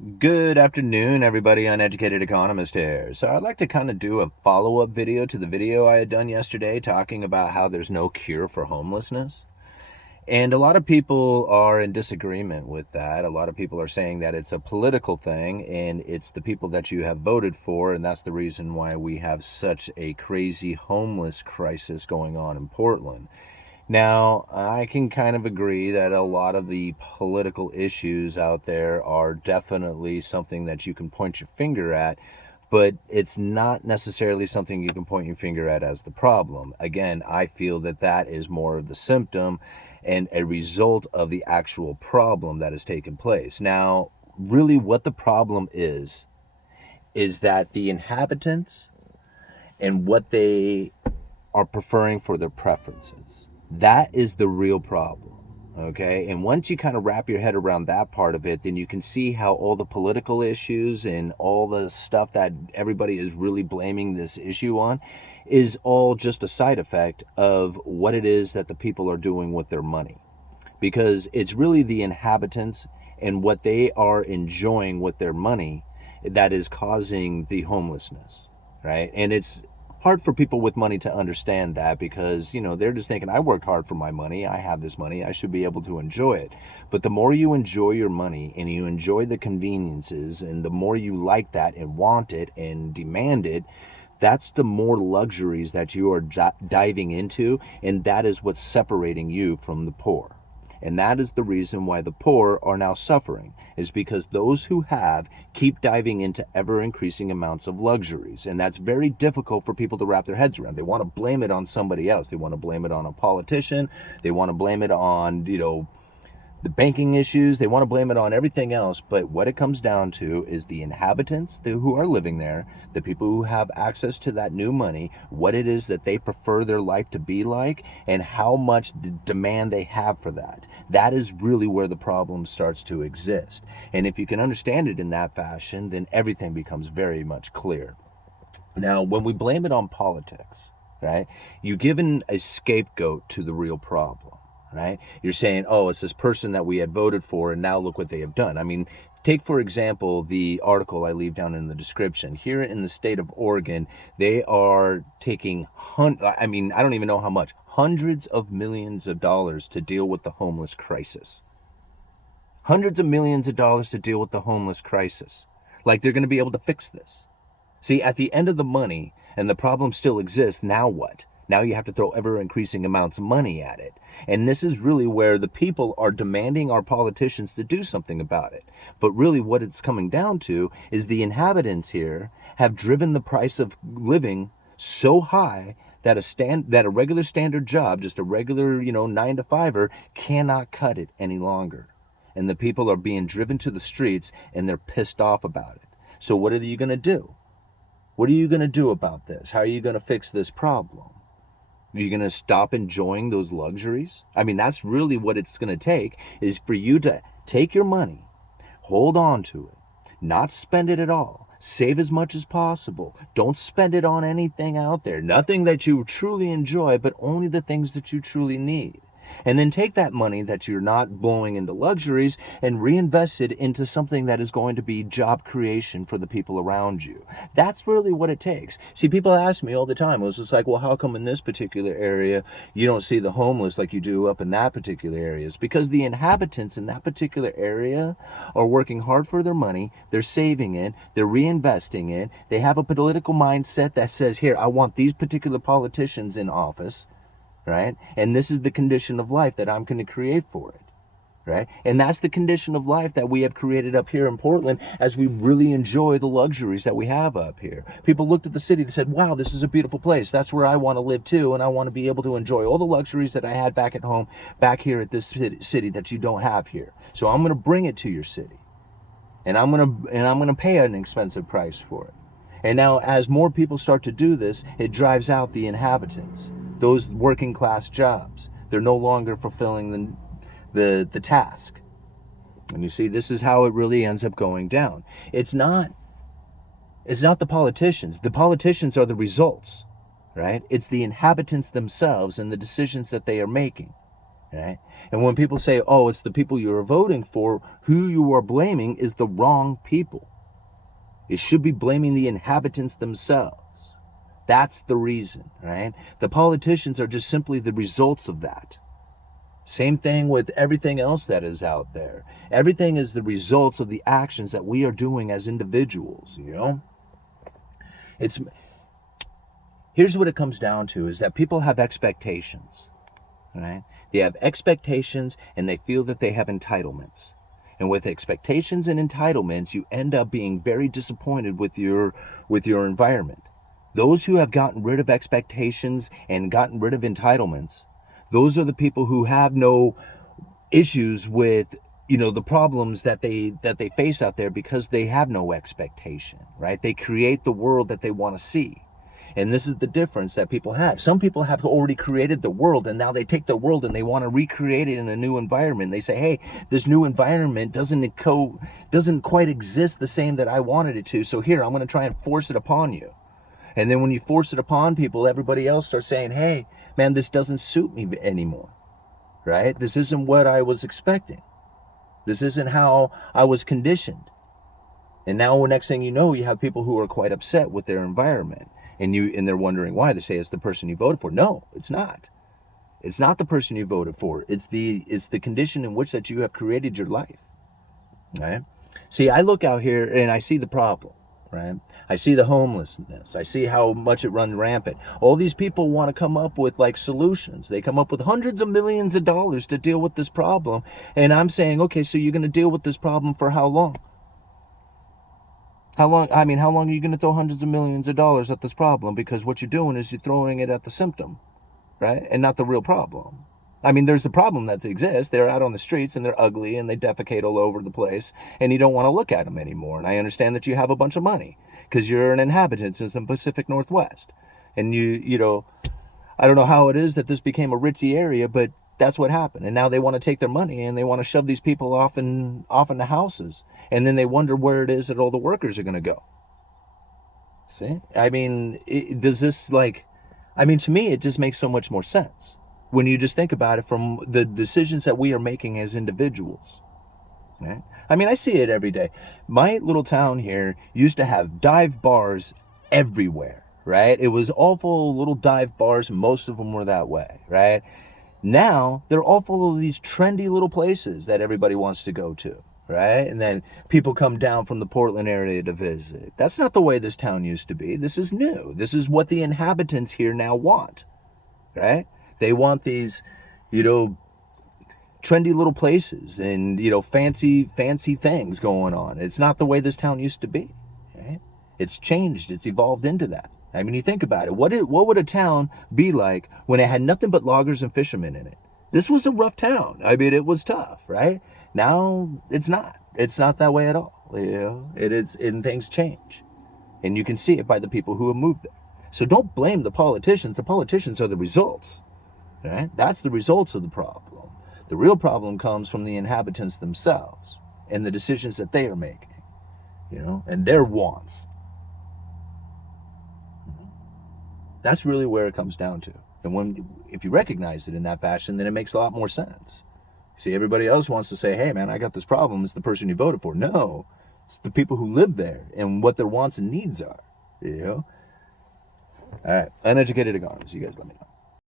Good afternoon, everybody. Uneducated Economist here. So I'd like to kind of do a follow-up video to the video I had done yesterday talking about how there's no cure for homelessness. And a lot of people are in disagreement with that. A lot of people are saying that it's a political thing and it's the people that you have voted for, and that's the reason why we have such a crazy homeless crisis going on in Portland. Now, I can kind of agree that a lot of the political issues out there are definitely something that you can point your finger at, but it's not necessarily something you can point your finger at as the problem. Again, I feel that that is more of the symptom and a result of the actual problem that has taken place. Now, really what the problem is that the inhabitants and what they are preferring for their preferences. That is the real problem. Okay. And once you kind of wrap your head around that part of it, then you can see how all the political issues and all the stuff that everybody is really blaming this issue on is all just a side effect of what it is that the people are doing with their money. Because it's really the inhabitants and what they are enjoying with their money that is causing the homelessness, right? And it's hard for people with money to understand that because, they're just thinking, I worked hard for my money. I have this money. I should be able to enjoy it. But the more you enjoy your money and you enjoy the conveniences and the more you like that and want it and demand it, that's the more luxuries that you are diving into. And that is what's separating you from the poor. And that is the reason why the poor are now suffering, is because those who have keep diving into ever increasing amounts of luxuries. And that's very difficult for people to wrap their heads around. They want to blame it on somebody else. They want to blame it on a politician. They want to blame it on, the banking issues. They want to blame it on everything else. But what it comes down to is the inhabitants who are living there, the people who have access to that new money, what it is that they prefer their life to be like, and how much the demand they have for that. That is really where the problem starts to exist. And if you can understand it in that fashion, then everything becomes very much clear. Now, when we blame it on politics, right, you're given a scapegoat to the real problem. Right? You're saying, oh, it's this person that we had voted for, and now look what they have done. I mean, take, for example, the article I leave down in the description. Here in the state of Oregon, they are taking, I don't even know how much, hundreds of millions of dollars to deal with the homeless crisis. Hundreds of millions of dollars to deal with the homeless crisis. Like they're going to be able to fix this. See, at the end of the money, and the problem still exists, now what? Now you have to throw ever increasing amounts of money at it. And this is really where the people are demanding our politicians to do something about it. But really what it's coming down to is the inhabitants here have driven the price of living so high that a regular standard job, just a regular, 9 to 5er, cannot cut it any longer. And the people are being driven to the streets and they're pissed off about it. So what are you going to do? What are you going to do about this? How are you going to fix this problem? Are you going to stop enjoying those luxuries? I mean, that's really what it's going to take, is for you to take your money, hold on to it, not spend it at all, save as much as possible. Don't spend it on anything out there, nothing that you truly enjoy, but only the things that you truly need. And then take that money that you're not blowing into luxuries and reinvest it into something that is going to be job creation for the people around you. That's really what it takes. See, people ask me all the time, it was just like, well, how come in this particular area you don't see the homeless like you do up in that particular area? It's because the inhabitants in that particular area are working hard for their money. They're saving it. They're reinvesting it. They have a political mindset that says, here, I want these particular politicians in office. Right? And this is the condition of life that I'm going to create for it. Right? And that's the condition of life that we have created up here in Portland as we really enjoy the luxuries that we have up here. People looked at the city, they said, wow, this is a beautiful place. That's where I want to live too. And I want to be able to enjoy all the luxuries that I had back at home, back here at this city that you don't have here. So I'm going to bring it to your city. And I'm going to pay an expensive price for it. And now as more people start to do this, it drives out the inhabitants. Those working class jobs, they're no longer fulfilling the task. And you see, this is how it really ends up going down. It's not the politicians. The politicians are the results, right? It's the inhabitants themselves and the decisions that they are making. right? And when people say, oh, it's the people you're voting for, who you are blaming is the wrong people. You should be blaming the inhabitants themselves. That's the reason, right? The politicians are just simply the results of that. Same thing with everything else that is out there. Everything is the results of the actions that we are doing as individuals, you know? Here's what it comes down to, is that people have expectations, right? They have expectations and they feel that they have entitlements. And with expectations and entitlements, you end up being very disappointed with your environment. Those who have gotten rid of expectations and gotten rid of entitlements, those are the people who have no issues with, the problems that they face out there, because they have no expectation, right? They create the world that they want to see. And this is the difference that people have. Some people have already created the world, and now they take the world and they want to recreate it in a new environment. They say, hey, this new environment doesn't quite exist the same that I wanted it to. So here, I'm going to try and force it upon you. And then when you force it upon people, everybody else starts saying, hey, man, this doesn't suit me anymore, right? This isn't what I was expecting. This isn't how I was conditioned. And now, next thing you know, you have people who are quite upset with their environment. And they're wondering why. They say it's the person you voted for. No, it's not. It's not the person you voted for. It's the condition in which that you have created your life. Right? See, I look out here and I see the problem. Right? I see the homelessness. I see how much it runs rampant. All these people want to come up with like solutions. They come up with hundreds of millions of dollars to deal with this problem. And I'm saying, okay, so you're going to deal with this problem for how long? How long are you going to throw hundreds of millions of dollars at this problem? Because what you're doing is you're throwing it at the symptom, right? And not the real problem. There's the problem that exists. They're out on the streets and they're ugly and they defecate all over the place and you don't want to look at them anymore. And I understand that you have a bunch of money because you're an inhabitant in the Pacific Northwest. And I don't know how it is that this became a ritzy area, but that's what happened. And now they want to take their money and they want to shove these people off into houses. And then they wonder where it is that all the workers are going to go. See? To me, it just makes so much more sense when you just think about it from the decisions that we are making as individuals. Right? I see it every day. My little town here used to have dive bars everywhere, right? It was all full of little dive bars. Most of them were that way, right? Now, they're all full of these trendy little places that everybody wants to go to, right? And then people come down from the Portland area to visit. That's not the way this town used to be. This is new. This is what the inhabitants here now want, right? They want these, trendy little places and, fancy things going on. It's not the way this town used to be, right? It's changed. It's evolved into that. You think about it. What would a town be like when it had nothing but loggers and fishermen in it? This was a rough town. It was tough, right? Now it's not. It's not that way at all. It is, and things change, and you can see it by the people who have moved there. So don't blame the politicians. The politicians are the results, right? That's the results of the problem. The real problem comes from the inhabitants themselves and the decisions that they are making, and their wants. That's really where it comes down to. And if you recognize it in that fashion, then it makes a lot more sense. See, everybody else wants to say, hey, man, I got this problem. It's the person you voted for. No, it's the people who live there and what their wants and needs are, All right, Uneducated Economist, you guys let me know.